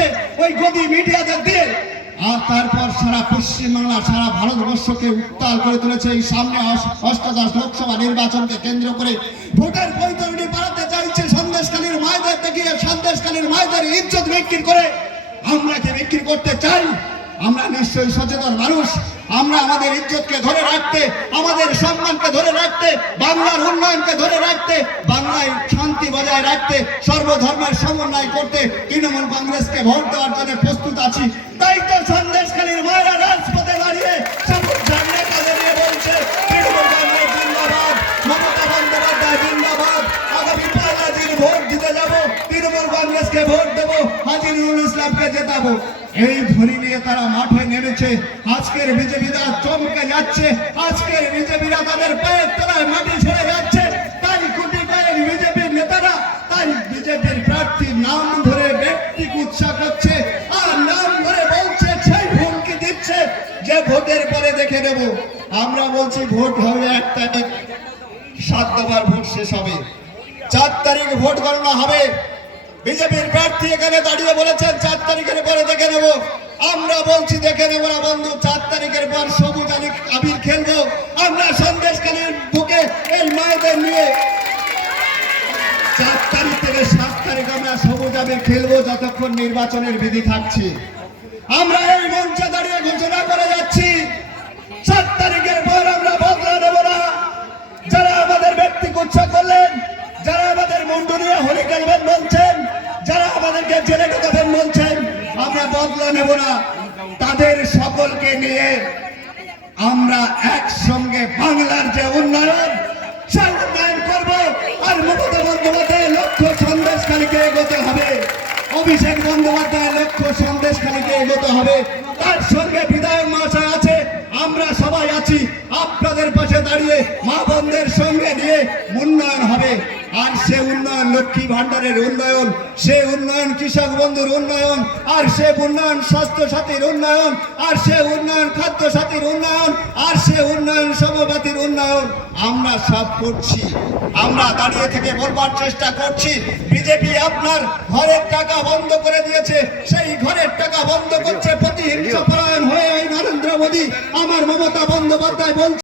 করেছে ওই গদি মিডিয়াদের দিয়ে। আর তারপর সারা পশ্চিমবাংলা সারা ভারতবর্ষকে উত্তাল করে তুলেছে এই সামনে অষ্টাদশ লোকসভা নির্বাচনকে কেন্দ্র করে ভোটের বৈতরণী বাড়াতে চাইছে সন্দেশখালীর মায়েদের দেখিয়ে, সন্দেশখালীর মায়েদের ইজ্জত বিক্রি করে। আমরা কি বিক্রি করতে চাই? আমরা নিশ্চয়ই সচেতন মানুষ। আমরা আমাদের ইজ্জতকে ধরে রাখতে, আমাদের সম্মানকে ধরে রাখতে, বাংলার উন্নয়নকে ধরে রাখতে, বাংলায় শান্তি বজায় রাখতে, সর্বধর্মের সমন্বয় করতে তৃণমূল কংগ্রেসকে ভোট দেওয়ার জন্য প্রস্তুত আছি। তাই তো সন্দেশখালীর মায়েরা রাজপথে দাঁড়িয়ে সবুজ ঝান্ডা কাঁধে নিয়ে বলছে তৃণমূল কংগ্রেস জিন্দাবাদ, মমতা বন্দ্যোপাধ্যায় জিন্দাবাদ। আগামী ১ দিন ভোট দিতে যাব, তৃণমূল কংগ্রেসকে ভোট দেবো, হাজী নুরুল ইসলামকে জেতাবো। এই ধ্বনি নিয়ে তারা মাঠে নেমেছে। আজকের বিজেপিরা চমকে যাচ্ছে, আজকের বিজেপিরা তাদের পায়ের তলায় মাটি ছেড়ে যাচ্ছে। তাই কোটি কয়েক বিজেপির নেতারা তাই বিজেপির প্রার্থীর নাম ধরে ব্যক্তি উৎসাহ করছে আর নাম ধরে বলছে, সেই হুমকি দিচ্ছে যে ভোটের পরে দেখে নেব। আমরা বলছি ভোট হবে ১ তারিখ, ৭ দফার ভোট শেষ হবে, ৪ তারিখ ভোট গণনা হবে। বিজেপির প্রার্থী এখানে দাঁড়িয়ে বলেছেন ৪ তারিখের পরে দেখে নেব। আমরা বলছি দেখে নেব না বন্ধু, ৪ তারিখের পর সবুজ আবির খেলবো। আমরা সন্দেশখালীর বুকে এই মায়েদের নিয়ে ৪ তারিখ থেকে ৭ তারিখ আমরা সবুজ আবির খেলবো যতক্ষণ নির্বাচনের বিধি থাকছে। আমরা এই মঞ্চে দাঁড়িয়ে ঘোষণা করে যাচ্ছি ৭ তারিখের পর আমরা বদলা নেব না। যারা আমাদের ব্যক্তি কুৎসা করলেন, যারা আমাদের মুন্ডু নিয়ে হোলি খেলবেন বলছেন, যারা আমাদেরকে জেলে ঢোকাবেন বলছেন, আমরা বদলা নেব না। তাদের সকলকে নিয়ে আমরা একসঙ্গে বাংলার যে উন্নয়ন, সেই উন্নয়ন করবো। আর মমতা বন্দ্যোপাধ্যায়ের লক্ষ্য সন্দেশখালীকে এগোতে হবে, অভিষেক বন্দ্যোপাধ্যায়ের লক্ষ্য সন্দেশখালীকে এগোতে হবে। তার সঙ্গে বিধায়ক মহাশয় আছে, আমরা সবাই আছি। আপনাদের পাশে দাঁড়িয়ে মা বোনদের সঙ্গে নিয়ে উন্নয়ন হবে। আর সে উন্নয়ন লক্ষ্মী ভান্ডারের উন্নয়ন, সে উন্নয়ন কৃষক বন্ধুর উন্নয়ন, আর সে উন্নয়ন স্বাস্থ্য সাথীর উন্নয়ন, আর সে উন্নয়ন খাদ্য সাথীর উন্নয়ন, আর সে উন্নয়ন সমবাতির উন্নয়ন আমরা সব করছি। আমরা দাঁড়িয়ে থেকে বলবার চেষ্টা করছি বিজেপি আপনার ঘরের টাকা বন্ধ করে দিয়েছে, সেই ঘরের টাকা বন্ধ করছে প্রতিহিংসা পরায়ণ হয়ে এই নরেন্দ্র মোদী, আমার মমতা বন্দ্যোপাধ্যায় বলছে।